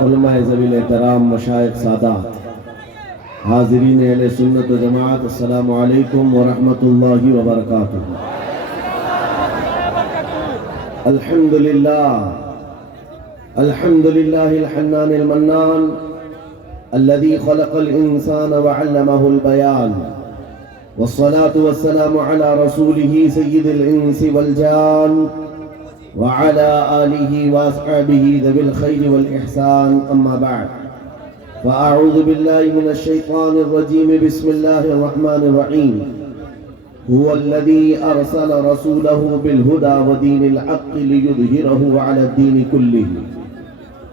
علماء ذویل احترام، مشائخ، سادات، حاضرین اہل سنت و جماعت، السلام علیکم ورحمۃ اللہ وبرکاتہ۔ الحمدللہ الحنان المنان الذي خلق الإنسان وعلمه البيان، والصلاة والسلام على رسوله سيد الإنس والجان وعلى آله وأصحابه ذوي الخير والإحسان، أما بعد فأعوذ بالله من الشيطان الرجيم، بسم الله الرحمن الرحيم، هو الذي أرسل رسوله بالهدى ودين الحق ليظهره على الدين كله،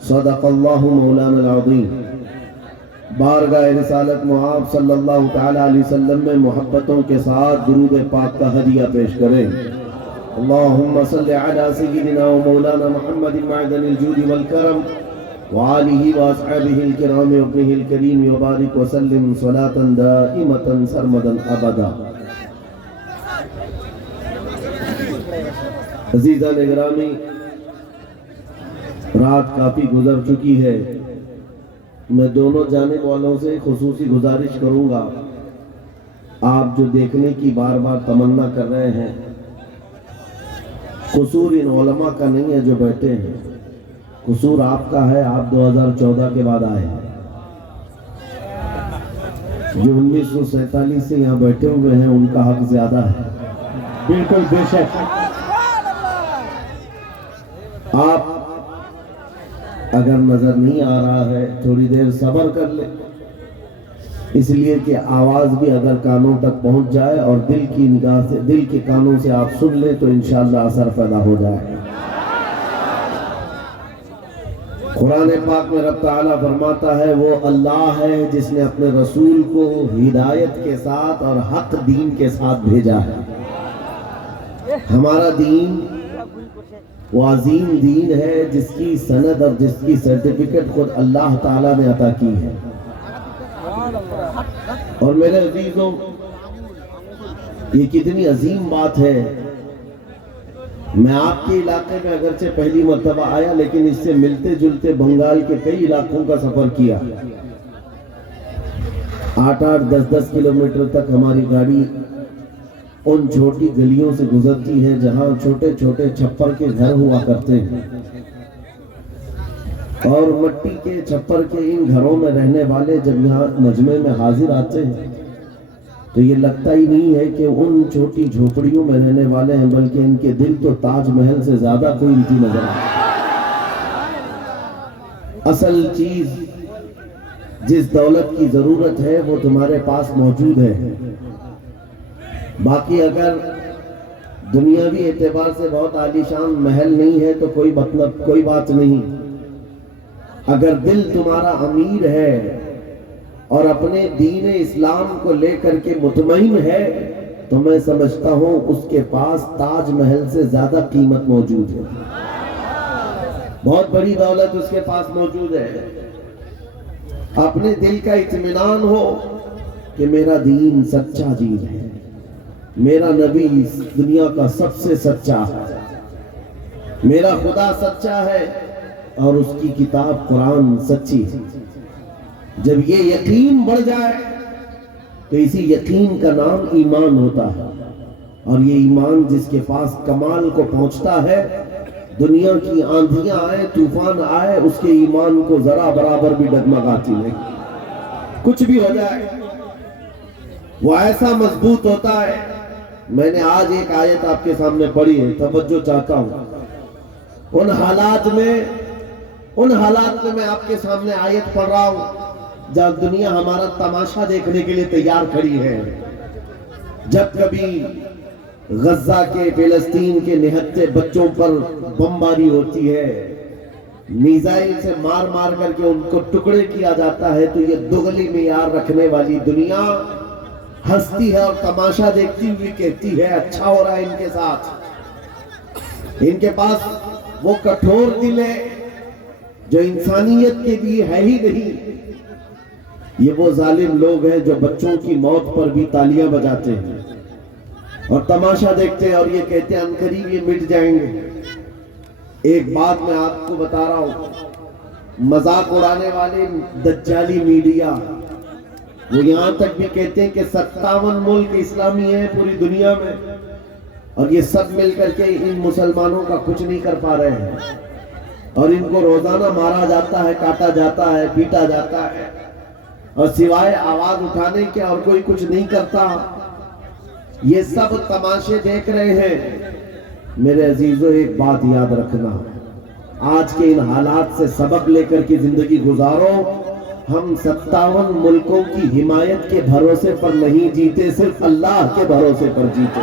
صدق الله مولانا العظيم۔ بارگاہ رسالت محاب صلی اللہ تعالی علیہ وسلم میں محبتوں کے ساتھ درود پاک کا ہدیہ پیش کریں۔ اللہم صلی علی سیدنا و مولانا محمد معدن الجود والکرم وآلہ واصحابہ الکرام وابنہ الکریم وبارک وسلم صلاة دائمة سرمدا ابدا۔ عزیزان گرامی، رات کافی گزر چکی ہے۔ میں دونوں جانب والوں سے خصوصی گزارش کروں گا، آپ جو دیکھنے کی بار بار تمنا کر رہے ہیں، قصور ان علماء کا نہیں ہے جو بیٹھے ہیں، قصور آپ کا ہے۔ آپ 2014 کے بعد آئے ہیں، جو 1947 سے یہاں بیٹھے ہوئے ہیں ان کا حق زیادہ ہے۔ بالکل بے شک۔ آپ اگر نظر نہیں آ رہا ہے تھوڑی دیر صبر کر لیں، اس لیے کہ آواز بھی اگر کانوں تک پہنچ جائے اور دل کی نگاہ سے، دل کے کانوں سے آپ سن لیں تو انشاءاللہ اثر پیدا ہو جائے۔ قرآن پاک میں رب تعالیٰ فرماتا ہے وہ اللہ ہے جس نے اپنے رسول کو ہدایت کے ساتھ اور حق دین کے ساتھ بھیجا ہے۔ ہمارا دین وہ عظیم دین ہے جس کی سند اور جس کی سرٹیفکیٹ خود اللہ تعالیٰ نے عطا کی ہے۔ اور میرے عزیزوں، یہ کتنی عظیم بات ہے۔ میں آپ کے علاقے میں اگرچہ پہلی مرتبہ آیا، لیکن اس سے ملتے جلتے بنگال کے کئی علاقوں کا سفر کیا۔ 8-8 10-10 کلومیٹر تک ہماری گاڑی ان چھوٹی گلیوں سے گزرتی ہے جہاں چھوٹے چھوٹے چھپر کے گھر ہوا کرتے ہیں، اور مٹی کے چھپر کے ان گھروں میں رہنے والے جب یہاں مجمع میں حاضر آتے ہیں تو یہ لگتا ہی نہیں ہے کہ ان چھوٹی جھوپڑیوں میں رہنے والے ہیں، بلکہ ان کے دل تو تاج محل سے زیادہ قیمتی نظر آتے ہیں۔ اصل چیز جس دولت کی ضرورت ہے وہ تمہارے پاس موجود ہے۔ باقی اگر دنیاوی اعتبار سے بہت عالیشان محل نہیں ہے تو کوئی بات نہیں۔ اگر دل تمہارا امیر ہے اور اپنے دین اسلام کو لے کر کے مطمئن ہے تو میں سمجھتا ہوں اس کے پاس تاج محل سے زیادہ قیمت موجود ہے، بہت بڑی دولت اس کے پاس موجود ہے۔ اپنے دل کا اطمینان ہو کہ میرا دین سچا دین ہے، میرا نبی دنیا کا سب سے سچا ہے، میرا خدا سچا ہے اور اس کی کتاب قرآن سچی ہے۔ جب یہ یقین بڑھ جائے تو اسی یقین کا نام ایمان ہوتا ہے، اور یہ ایمان جس کے پاس کمال کو پہنچتا ہے، دنیا کی آندھیاں آئے، طوفان آئے، اس کے ایمان کو ذرا برابر بھی ڈگمگاتی نہیں۔ کچھ بھی ہو جائے وہ ایسا مضبوط ہوتا ہے۔ میں نے آج ایک آیت آپ کے سامنے پڑھی ہے، توجہ چاہتا ہوں۔ ان حالات میں میں آپ کے سامنے آیت پڑھ رہا ہوں جب دنیا ہمارا تماشا دیکھنے کے لیے تیار کھڑی ہے۔ جب کبھی غزہ کے، فلسطین کے نہتے بچوں پر بمباری ہوتی ہے، میزائل سے مار مار کر کے ان کو ٹکڑے کیا جاتا ہے، تو یہ دگلی معیار رکھنے والی دنیا ہنستی ہے اور تماشا دیکھتی ہوئی کہتی ہے اچھا ہو رہا ہے ان کے ساتھ۔ ان کے پاس وہ کٹھور دل ہے جو انسانیت کے لیے ہے ہی نہیں۔ یہ وہ ظالم لوگ ہیں جو بچوں کی موت پر بھی تالیاں بجاتے ہیں اور تماشا دیکھتے ہیں اور یہ کہتے ہیں عنقریب یہ مٹ جائیں گے۔ ایک بات میں آپ کو بتا رہا ہوں، مذاق اڑانے والے دجالی میڈیا وہ یہاں تک بھی کہتے ہیں کہ 57 ملک اسلامی ہیں پوری دنیا میں، اور یہ سب مل کر کے ان مسلمانوں کا کچھ نہیں کر پا رہے ہیں، اور ان کو روزانہ مارا جاتا ہے، کاٹا جاتا ہے، پیٹا جاتا ہے، اور سوائے آواز اٹھانے کے اور کوئی کچھ نہیں کرتا۔ یہ سب تماشے دیکھ رہے ہیں۔ میرے عزیزو، ایک بات یاد رکھنا، آج کے ان حالات سے سبق لے کر کی زندگی گزارو۔ ہم 57 ملکوں کی حمایت کے بھروسے پر نہیں جیتے، صرف اللہ کے بھروسے پر جیتے۔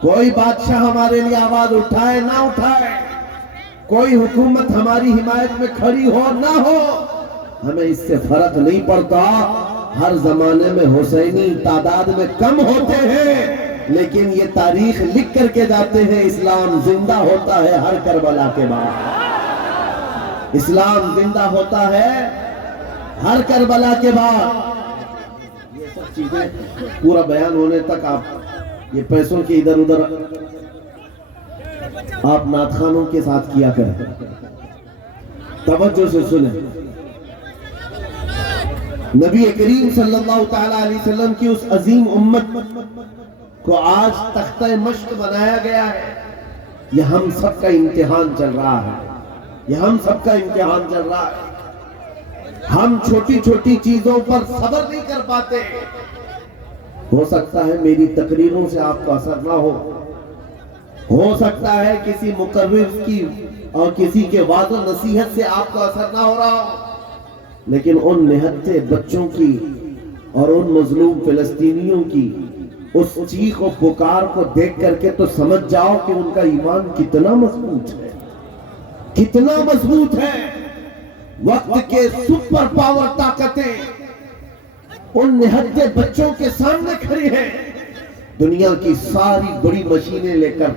کوئی بادشاہ ہمارے لیے آواز اٹھائے نہ اٹھائے، کوئی حکومت ہماری حمایت میں کھڑی ہو نہ ہو، ہمیں اس سے فرق نہیں پڑتا۔ ہر زمانے میں حسینی تعداد میں کم ہوتے ہیں، لیکن یہ تاریخ لکھ کر کے جاتے ہیں، اسلام زندہ ہوتا ہے ہر کربلا کے بعد۔ اسلام زندہ ہوتا ہے ہر کربلا کے بعد۔ یہ سب چیزیں پورا بیان ہونے تک آپ یہ پیسوں کے ادھر ادھر آپ نعت خوانوں کے ساتھ کیا کریں، توجہ سے سنیں۔ نبی کریم صلی اللہ تعالی علیہ وسلم کی اس عظیم امت کو آج تختہ مشق بنایا گیا ہے۔ یہ ہم سب کا امتحان چل رہا ہے، یہ ہم سب کا امتحان چل رہا ہے۔ ہم چھوٹی چھوٹی چیزوں پر صبر نہیں کر پاتے۔ ہو سکتا ہے میری تقریروں سے آپ کو اثر نہ ہو سکتا ہے کسی مقرر کی اور کسی کے وعظ و نصیحت سے آپ کو اثر نہ ہو رہا ہو، لیکن ان نہتے بچوں کی اور ان مظلوم فلسطینیوں کی اس چیخ و پکار کو دیکھ کر کے تو سمجھ جاؤ کہ ان کا ایمان کتنا مضبوط ہے، کتنا مضبوط ہے۔ وقت کے سپر پاور طاقتیں ان نہتے بچوں کے سامنے کھڑی ہیں۔ دنیا کی ساری بڑی مشینیں لے کر،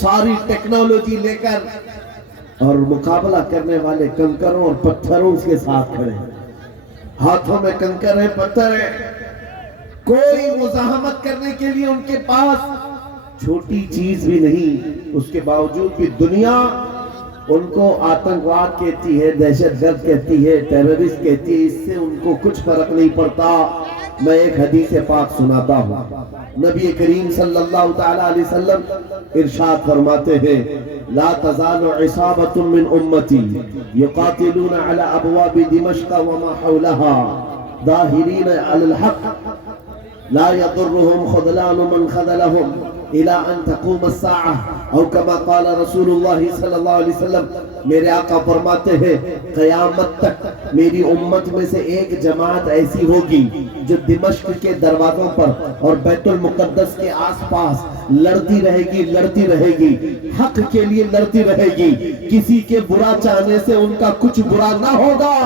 ساری ٹیکنالوجی لے کر، اور مقابلہ کرنے والے کنکروں اور پتھروں کے ساتھ کھڑے ہیں۔ ہاتھوں میں کنکر ہے، پتھر ہے، کوئی مزاحمت کرنے کے لیے ان کے پاس چھوٹی چیز بھی نہیں۔ اس کے باوجود بھی دنیا ان کو آتنکواد کہتی ہے، دہشت گرد کہتی ہے، ٹیررسٹ کہتی ہے، اس سے ان کو کچھ فرق نہیں پڑتا۔ میں ایک حدیث پاک سناتا ہوں۔ نبی کریم صلی اللہ تعالی علیہ وسلم ارشاد فرماتے ہیں، لا تزال عصابۃ من امتی یقاتلون علی ابواب دمشق وما حولها ظاہرین علی الحق لا يضرهم خذلان من خذلهم الى ان تقوم الساعة، او کما قال رسول اللہ صلی اللہ علیہ وسلم۔ میرے آقا فرماتے ہیں قیامت تک میری امت میں سے ایک جماعت ایسی ہوگی جو دمشق کے دروازوں پر اور بیت المقدس کے آس پاس لڑتی رہے گی، لڑتی رہے گی، حق کے لیے لڑتی رہے گی، کسی کے برا چاہنے سے ان کا کچھ برا نہ ہوگا،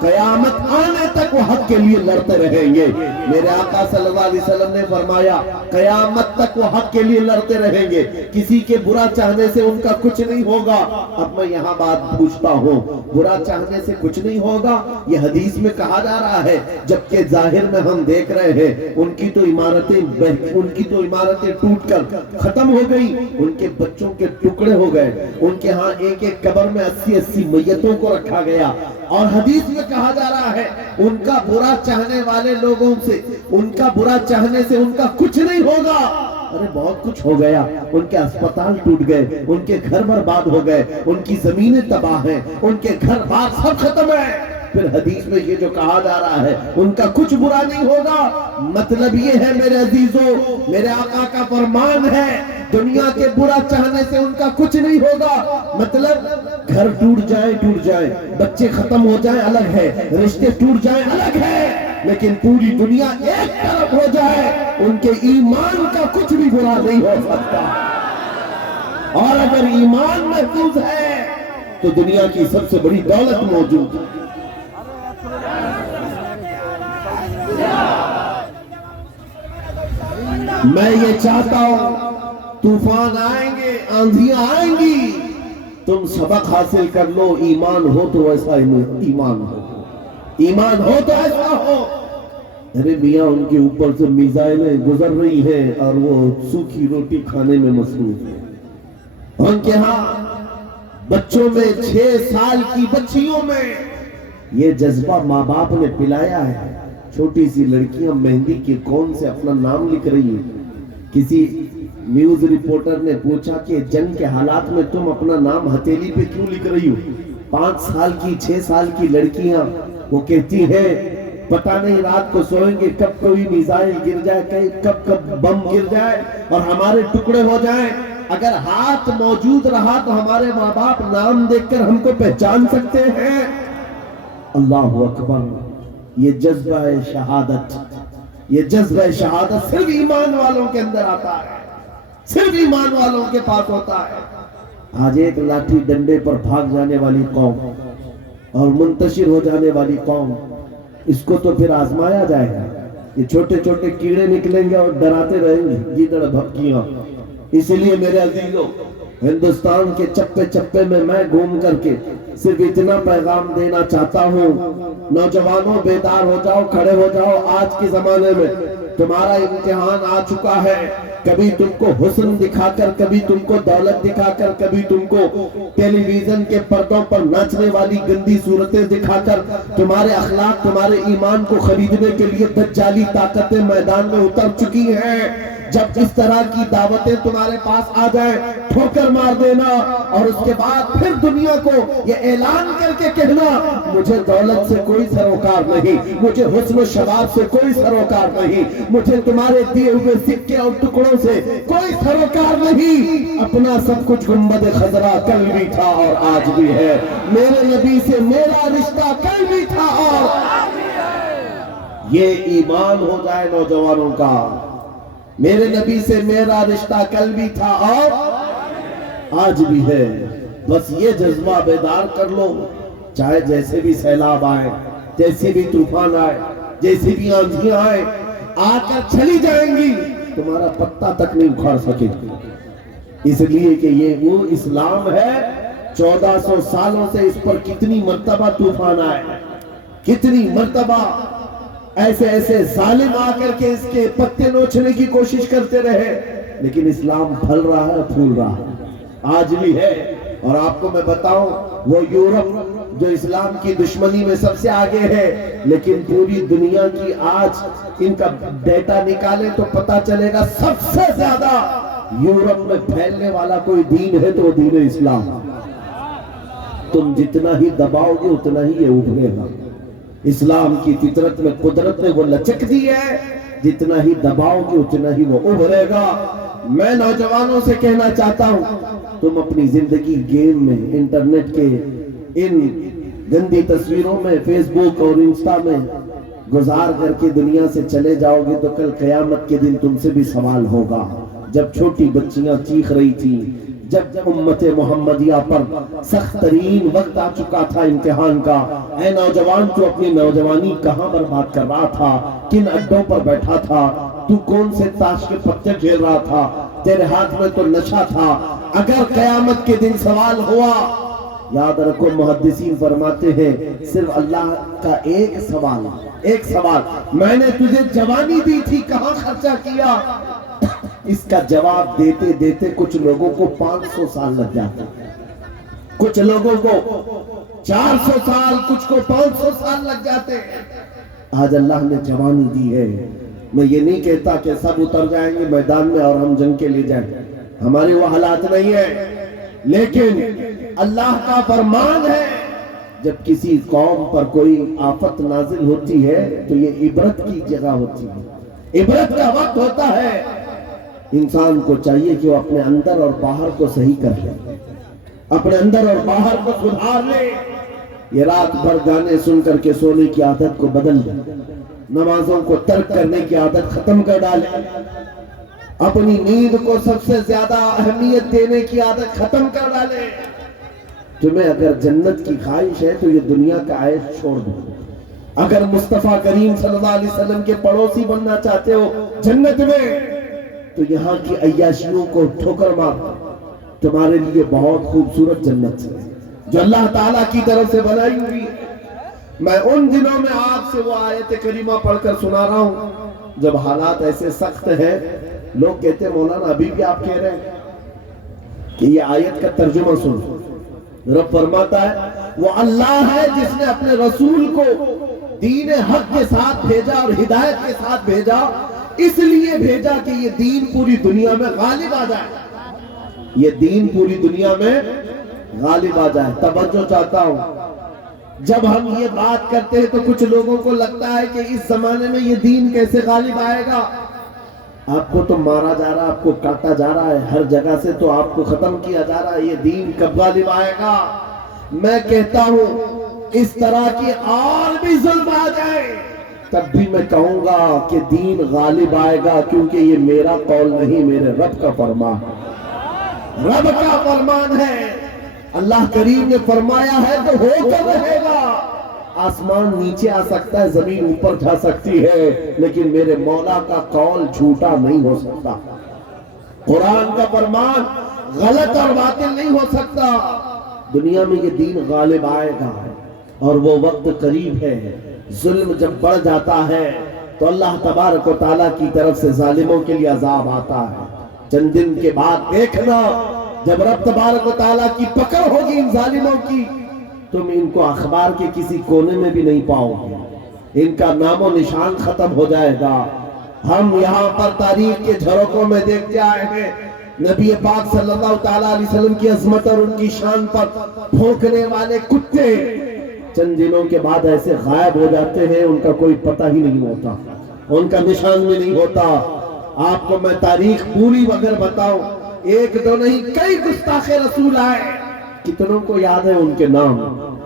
قیامت آنے تک وہ حق کے لیے لڑتے رہیں گے۔ میرے آقا صلی اللہ علیہ وسلم نے فرمایا قیامت تک وہ حق کے لیے لڑتے رہیں گے، کسی کے برا چاہنے سے ان کا کچھ نہیں ہوگا۔ اب میں یہاں بات پوچھتا ہوں، برا چاہنے سے کچھ نہیں ہوگا یہ حدیث میں کہا جا رہا ہے، جبکہ ظاہر میں ہم دیکھ رہے ہیں ان کی تو عمارتیں ٹوٹ کر ختم ہو گئی، ان کے بچوں کے ٹکڑے ہو گئے، ان کے ہاں ایک ایک قبر میں 80 میتوں کو رکھا گیا، اور حدیث میں کہا جا رہا ہے ان کا برا چاہنے والے لوگوں سے، ان کا برا چاہنے سے ان کا کچھ نہیں ہوگا۔ ارے بہت کچھ ہو گیا، ان کے اسپتال ٹوٹ گئے، ان کے گھر برباد ہو گئے، ان کی زمینیں تباہ ہیں، ان کے گھر بار سب ختم ہے۔ پھر حدیث میں یہ جو کہا جا رہا ہے ان کا کچھ برا نہیں ہوگا، مطلب یہ ہے میرے عزیزو، میرے آقا کا فرمان ہے دنیا کے برا چاہنے سے ان کا کچھ نہیں ہوگا۔ مطلب گھر ٹوٹ جائے، بچے ختم ہو جائیں الگ ہے، رشتے ٹوٹ جائیں الگ ہے، لیکن پوری دنیا ایک طرف ہو جائے ان کے ایمان کا کچھ بھی برا نہیں ہو سکتا۔ اور اگر ایمان محفوظ ہے تو دنیا کی سب سے بڑی دولت موجود ہے۔ میں یہ چاہتا ہوں طوفان آئیں گے، آندھیاں آئیں گی، تم سبق حاصل کر لو، ایمان ہو تو ایسا ایمان ہو تو ایسا ہو۔ ارے میاں ان کے اوپر سے میزائلیں گزر رہی ہیں اور وہ سوکھی روٹی کھانے میں مصروف ہیں، ان کے ہاں بچوں میں 6 سال کی بچیوں میں یہ جذبہ ماں باپ نے پلایا ہے. چھوٹی سی لڑکیاں مہندی کے کون سے اپنا نام لکھ رہی ہیں. کسی نیوز رپورٹر نے پوچھا کہ جنگ کے حالات میں تم اپنا نام ہتھیلی پہ کیوں لکھ رہی ہو؟ 5 سال کی 6 سال کی لڑکیاں وہ کہتی ہیں پتہ نہیں رات کو سوئیں گے کب کوئی میزائل گر جائے, کب بم گر جائے اور ہمارے ٹکڑے ہو جائیں. اگر ہاتھ موجود رہا تو ہمارے ماں باپ نام دیکھ کر ہم کو پہچان سکتے ہیں. اللہ اکبر. یہ جذبہ شہادت, یہ جذبہ شہادت صرف ایمان والوں کے اندر آتا ہے, صرف ایمان والوں کے پاس ہوتا ہے. آج ایک لاٹھی ڈنڈے پر بھاگ جانے والی قوم اور منتشر ہو جانے والی قوم, اس کو تو پھر آزمایا جائے گا. یہ چھوٹے چھوٹے کیڑے نکلیں گے اور ڈراتے رہیں گے گیدڑ بھپکیاں. اس لیے میرے عزیزوں, ہندوستان کے چپے چپے میں گھوم کر کے صرف اتنا پیغام دینا چاہتا ہوں, نوجوانوں بیدار ہو جاؤ, کھڑے ہو جاؤ. آج کے زمانے میں تمہارا امتحان آ چکا ہے. کبھی تم کو حسن دکھا کر, کبھی تم کو دولت دکھا کر, کبھی تم کو ٹیلی ویژن کے پردوں پر ناچنے والی گندی صورتیں دکھا کر تمہارے اخلاق, تمہارے ایمان کو خریدنے کے لیے دجالی طاقتیں میدان میں اتر چکی ہیں. جب اس طرح کی دعوتیں تمہارے پاس آ جائیں, ٹھوکر مار دینا اور اس کے بعد پھر دنیا کو یہ اعلان کر کے کہنا مجھے دولت سے کوئی سروکار نہیں, مجھے حسن و شباب سے کوئی سروکار نہیں, مجھے تمہارے دیے ہوئے سکے اور ٹکڑوں سے کوئی سروکار نہیں. اپنا سب کچھ گنبد خضرا کل بھی تھا اور آج بھی ہے. میرے نبی سے میرا رشتہ کل بھی تھا اور آج بھی ہے. یہ ایمان ہو جائے نوجوانوں کا, میرے نبی سے میرا رشتہ کل بھی تھا اور آج بھی ہے. بس یہ جذبہ بیدار کر لو. چاہے جیسے بھی سیلاب آئے, جیسے بھی طوفان آئے, جیسے بھی آندھیاں آئے, آ کر چلی جائیں گی, تمہارا پتا تک نہیں اکھاڑ سکے. اس لیے کہ یہ وہ اسلام ہے. 1400 سالوں سے اس پر کتنی مرتبہ طوفان آئے, کتنی مرتبہ ایسے ایسے ظالم آ کر کے اس کے پتے نوچنے کی کوشش کرتے رہے, لیکن اسلام پھل رہا ہے, پھول رہا ہے, آج بھی ہے. اور آپ کو میں بتاؤں, وہ یورپ جو اسلام کی دشمنی میں سب سے آگے ہے, لیکن پوری دنیا کی آج ان کا ڈیٹا نکالے تو پتا چلے گا سب سے زیادہ یورپ میں پھیلنے والا کوئی دین ہے تو وہ دین اسلام. تم جتنا ہی دباؤ گے اتنا ہی یہ ابھرے گا. اسلام کی فطرت میں, قدرت نے وہ لچک دی ہے, جتنا ہی دباؤ گے اتنا ہی وہ ابھرے گا. میں نوجوانوں سے کہنا چاہتا ہوں, تم اپنی زندگی گیم میں, انٹرنیٹ کے ان گندی تصویروں میں, فیس بک اور انسٹا میں گزار کر کے دنیا سے چلے جاؤ گے تو کل قیامت کے دن تم سے بھی سوال ہوگا. جب چھوٹی بچیاں چیخ رہی تھی, جب امت محمدیہ پر سخت ترین وقت آ چکا تھا امتحان کا, اے نوجوان تو اپنی نوجوانی کہاں برباد کر رہا تھا, کن اڈوں پر بیٹھا تھا, تو کون سے تاش کے پتے کھیل رہا تھا, تیرے ہاتھ میں تو نشہ تھا. اگر قیامت کے دن سوال ہوا, یاد رکھو محدثین فرماتے ہیں صرف اللہ کا ایک سوال, میں نے تجھے جوانی دی تھی کہاں خرچہ کیا. اس کا جواب دیتے دیتے کچھ لوگوں کو 500 سال لگ جاتے, کچھ لوگوں کو 400 سال, کچھ کو 500 سال لگ جاتے. آج اللہ نے جوانی دی ہے. میں یہ نہیں کہتا کہ سب اتر جائیں گے میدان میں اور ہم جنگ کے لیے جائیں, ہمارے وہ حالات نہیں ہے, لیکن اللہ کا فرمان ہے جب کسی قوم پر کوئی آفت نازل ہوتی ہے تو یہ عبرت کی جگہ ہوتی ہے, عبرت کا وقت ہوتا ہے. انسان کو چاہیے کہ وہ اپنے اندر اور باہر کو صحیح کر لے, اپنے اندر اور باہر کو سدھار لے. یہ رات بھر گانے سن کر کے سونے کی عادت کو بدل دے, نمازوں کو ترک کرنے کی عادت ختم کر ڈالے, اپنی نیند کو سب سے زیادہ اہمیت دینے کی عادت ختم کر ڈالے. تمہیں اگر جنت کی خواہش ہے تو یہ دنیا کا عیش چھوڑ دو. اگر مصطفیٰ کریم صلی اللہ علیہ وسلم کے پڑوسی بننا چاہتے ہو جنت میں تو یہاں کی عیاشیوں کو ٹھوکر مار. تمہارے لیے بہت خوبصورت جنت ہے جو اللہ تعالیٰ کی طرف سے بنائی ہوئی ہے. میں ان دنوں میں آپ سے وہ آیت کریمہ پڑھ کر سنا رہا ہوں جب حالات ایسے سخت ہیں, لوگ کہتے ہیں مولانا ابھی بھی آپ کہہ رہے ہیں کہ یہ آیت کا ترجمہ سنو, رب فرماتا ہے وہ اللہ ہے جس نے اپنے رسول کو دین حق کے ساتھ بھیجا اور ہدایت کے ساتھ بھیجا، اس لیے بھیجا کہ یہ دین پوری دنیا میں غالب آ جائے، یہ دین پوری دنیا میں غالب آ جائے۔ توجہ چاہتا ہوں، جب ہم یہ بات کرتے ہیں تو کچھ لوگوں کو لگتا ہے کہ اس زمانے میں یہ دین کیسے غالب آئے گا؟ آپ کو تو مارا جا رہا ہے، آپ کو کاٹا جا رہا ہے، ہر جگہ سے تو آپ کو ختم کیا جا رہا ہے، یہ دین کب غالب آئے گا؟ میں کہتا ہوں اس طرح کی اور بھی ظلم آ جائے تب بھی میں کہوں گا کہ دین غالب آئے گا، کیونکہ یہ میرا قول نہیں، میرے رب کا فرمان ہے، رب کا فرمان ہے۔ اللہ کریم نے فرمایا ہے تو ہو کر رہے گا۔ آسمان نیچے آ سکتا ہے، زمین اوپر جا سکتی ہے، لیکن میرے مولا کا قول جھوٹا نہیں ہو سکتا، قرآن کا فرمان غلط اور باطل نہیں ہو سکتا۔ دنیا میں یہ دین غالب آئے گا اور وہ وقت قریب ہے۔ ظلم جب بڑھ جاتا ہے تو اللہ تبارک و تعالیٰ کی طرف سے ظالموں کے لیے عذاب آتا ہے۔ چند دن کے بعد دیکھنا، جب رب تبارک و تعالیٰ کی پکڑ ہوگی ان ظالموں کی، تم ان کو اخبار کے کسی کونے میں بھی نہیں پاؤ گے، ان کا نام و نشان ختم ہو جائے گا۔ ہم یہاں پر تاریخ کے جھروکوں میں دیکھتے آئے ہیں، نبی پاک صلی اللہ تعالیٰ علیہ وسلم کی عظمت اور ان کی شان پر بھونکنے والے کتے چند دنوں کے بعد ایسے غائب ہو جاتے ہیں، ان کا کوئی پتہ ہی نہیں ہوتا، ان کا نشان بھی نہیں ہوتا۔ آپ کو میں تاریخ پوری اگر بتاؤں، ایک دو نہیں کئی گستاخ رسول آئے، کتنوں کو یاد ہے ان کے نام،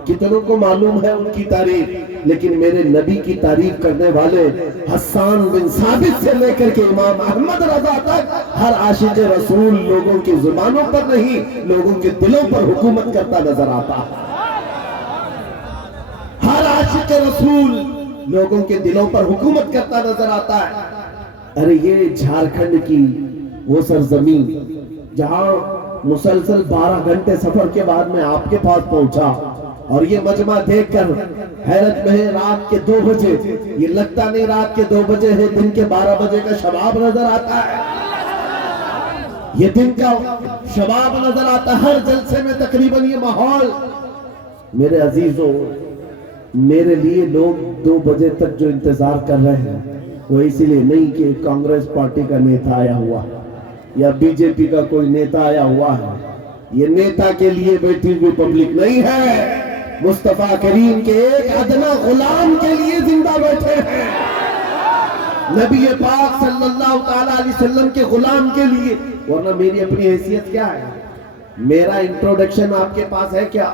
کتنوں کو معلوم ہے ان کی تاریخ، لیکن میرے نبی کی تعریف کرنے والے حسان بن ثابت سے لے کر کے امام احمد رضا تک ہر عاشق رسول لوگوں کی زبانوں پر نہیں، لوگوں کے دلوں پر حکومت کرتا نظر آتا ہے۔ ہر عاشق رسول لوگوں کے دلوں پر حکومت کرتا نظر آتا ہے۔ ارے یہ جھارکھنڈ کی وہ سرزمین جہاں مسلسل 12 گھنٹے سفر کے بعد میں آپ کے پاس پہنچا، اور یہ مجمع دیکھ کر حیرت میں ہے، رات کے 2 بجے، یہ لگتا نہیں رات کے 2 بجے ہے، دن کے 12 بجے کا شباب نظر آتا ہے، یہ دن کا شباب نظر آتا ہے۔ ہر جلسے میں تقریباً یہ ماحول۔ میرے عزیزوں، میرے لیے لوگ 2 بجے تک جو انتظار کر رہے ہیں وہ اسی لیے نہیں کہ کانگریس پارٹی کا نیتا آیا ہوا ہے یا بی جے پی کا کوئی نیتا آیا ہوا ہے، یہ نیتا کے لیے بیٹھی ہوئی پبلک نہیں ہے، مصطفیٰ کریم کے ایک ادنا غلام کے لیے زندہ بیٹھے ہیں، نبی پاک صلی اللہ تعالیٰ علیہ وسلم کے غلام کے لیے۔ ورنہ میری اپنی حیثیت کیا ہے؟ میرا انٹروڈکشن آپ کے پاس ہے کیا؟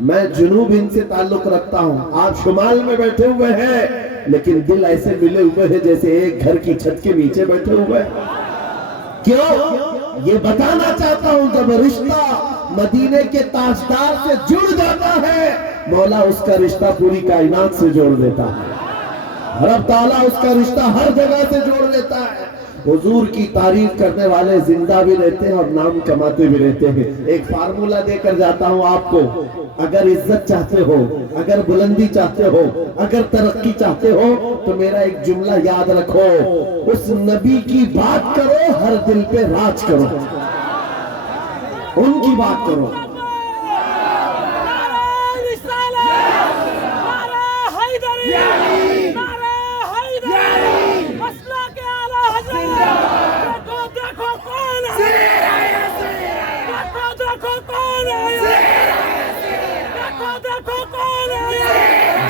میں جنوب ہند سے تعلق رکھتا ہوں، آپ شمال میں بیٹھے ہوئے ہیں، لیکن دل ایسے ملے ہوئے ہیں جیسے ایک گھر کی چھت کے نیچے بیٹھے ہوئے ہیں۔ کیوں؟ یہ بتانا چاہتا ہوں، جب رشتہ مدینے کے تاجدار سے جڑ جاتا ہے، مولا اس کا رشتہ پوری کائنات سے جوڑ دیتا ہے، رب تعالیٰ اس کا رشتہ ہر جگہ سے جوڑ دیتا ہے۔ حضور کی تعریف کرنے والے زندہ بھی رہتے ہیں اور نام کماتے بھی رہتے ہیں۔ ایک فارمولہ دے کر جاتا ہوں آپ کو، اگر عزت چاہتے ہو، اگر بلندی چاہتے ہو، اگر ترقی چاہتے ہو تو میرا ایک جملہ یاد رکھو، اس نبی کی بات کرو، ہر دل پہ راج کرو، ان کی بات کرو۔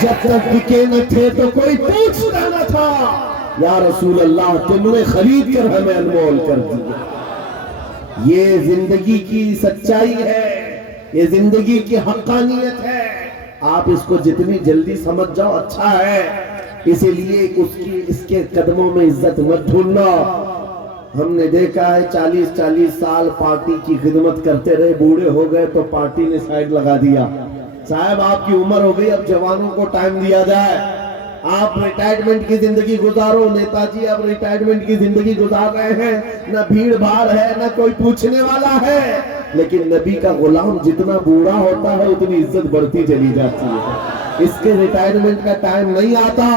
جب تک بکے نہ تھے تو کوئی پوچھتا نہ تھا، یا رسول اللہ تم نے خرید کر ہمیں انمول کر دیا۔ یہ زندگی کی سچائی ہے، یہ زندگی کی حقانیت ہے، آپ اس کو جتنی جلدی سمجھ جاؤ اچھا ہے۔ اسی لیے اس کے قدموں میں عزت مت ڈھونڈنا۔ ہم نے دیکھا ہے 40 سال پارٹی کی خدمت کرتے رہے، بوڑھے ہو گئے تو پارٹی نے سائیڈ لگا دیا۔ صاحب آپ کی عمر ہو گئی، اب جوانوں کو ٹائم دیا جائے، آپ ریٹائرمنٹ کی زندگی گزارو۔ نیتا جی اب ریٹائرمنٹ کی زندگی گزار رہے ہیں، نہ بھیڑ بھاڑ ہے، نہ کوئی پوچھنے والا ہے، لیکن نبی کا غلام جتنا بوڑھا ہوتا ہے اتنی عزت بڑھتی چلی جاتی ہے۔ اس کے ریٹائرمنٹ کا ٹائم نہیں آتا۔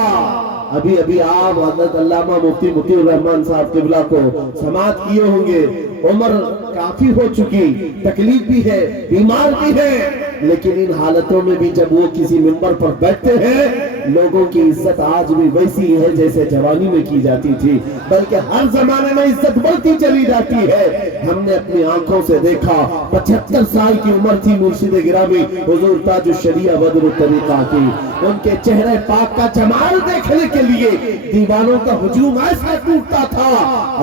ابھی آپ حضرت علامہ مفتی مطیع الرحمان صاحب قبلہ کو سماعت کیے ہوں گے، عمر کافی ہو چکی، تکلیف بھی ہے، بیمار بھی ہے، لیکن ان حالتوں میں بھی جب وہ کسی منبر پر بیٹھتے ہیں، لوگوں کی عزت آج بھی ویسی ہے جیسے جوانی میں کی جاتی تھی، بلکہ ہر زمانے میں عزت بڑھتی چلی جاتی ہے۔ ہم نے اپنی آنکھوں سے دیکھا، 75 سال کی عمر تھی مرشد گرامی حضور تاج الشریعہ بدر الطریقہ کی، ان کے چہرے پاک کا جمال دیکھنے کے لیے دیوانوں کا ہجوم ایسا ٹوٹتا تھا،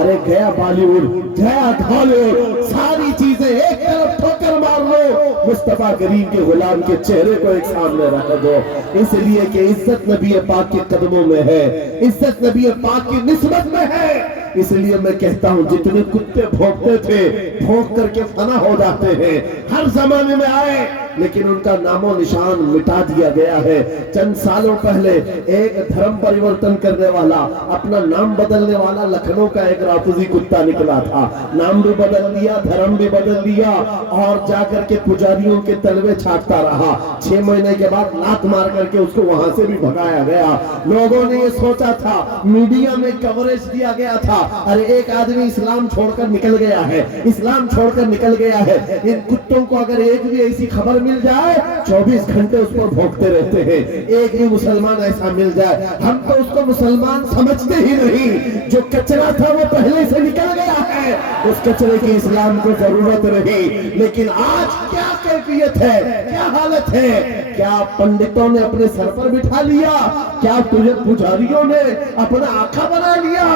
ارے گیا بالی ووڈ، گیا ڈھالی ووڈ، ساری چیزیں ایک طرف ٹھوکر مار لو، مصطفیٰ کریم کے غلام کے چہرے کو ایک سامنے رکھ دو، اس لیے کہ عزت نبی پاک کے قدموں میں ہے، عزت نبی پاک کی نسبت میں ہے۔ اس لیے میں کہتا ہوں جتنے کتے بھونکتے تھے بھونک کر کے فنا ہو جاتے ہیں، ہر زمانے میں آئے لیکن ان کا نام و نشان مٹا دیا گیا ہے۔ چند سالوں پہلے ایک دھرم پریورتن کرنے والا، اپنا نام بدلنے والا لکھنؤ کا ایک رافضی کتا نکلا تھا، نام بھی بدل دیا، دھرم بھی بدل دیا، اور جا کر کے پجاریوں کے تلوے چھاٹتا رہا۔ 6 مہینے کے بعد لات مار کر کے اس کو وہاں سے بھی بھگایا گیا۔ لوگوں نے یہ سوچا تھا، میڈیا میں کوریج دیا گیا تھا، ارے ایک آدمی اسلام چھوڑ کر نکل گیا ہے، اسلام چھوڑ کر نکل گیا ہے، ان کتوں کو اگر ایک بھی ایسی خبر مل جائے 24 گھنٹے اس پر بھونکتے رہتے ہیں، ایک بھی مسلمان ایسا مل جائے، ہم تو اس کو مسلمان سمجھتے ہی نہیں، جو کچرا تھا وہ پہلے سے نکل گیا ہے، اس کچرے کی اسلام کو ضرورت رہی۔ لیکن آج کیا کیفیت ہے، کیا حالت ہے، کیا پنڈتوں نے اپنے سر پر بٹھا لیا، کیا پجاریوں نے اپنا آقا بنا لیا؟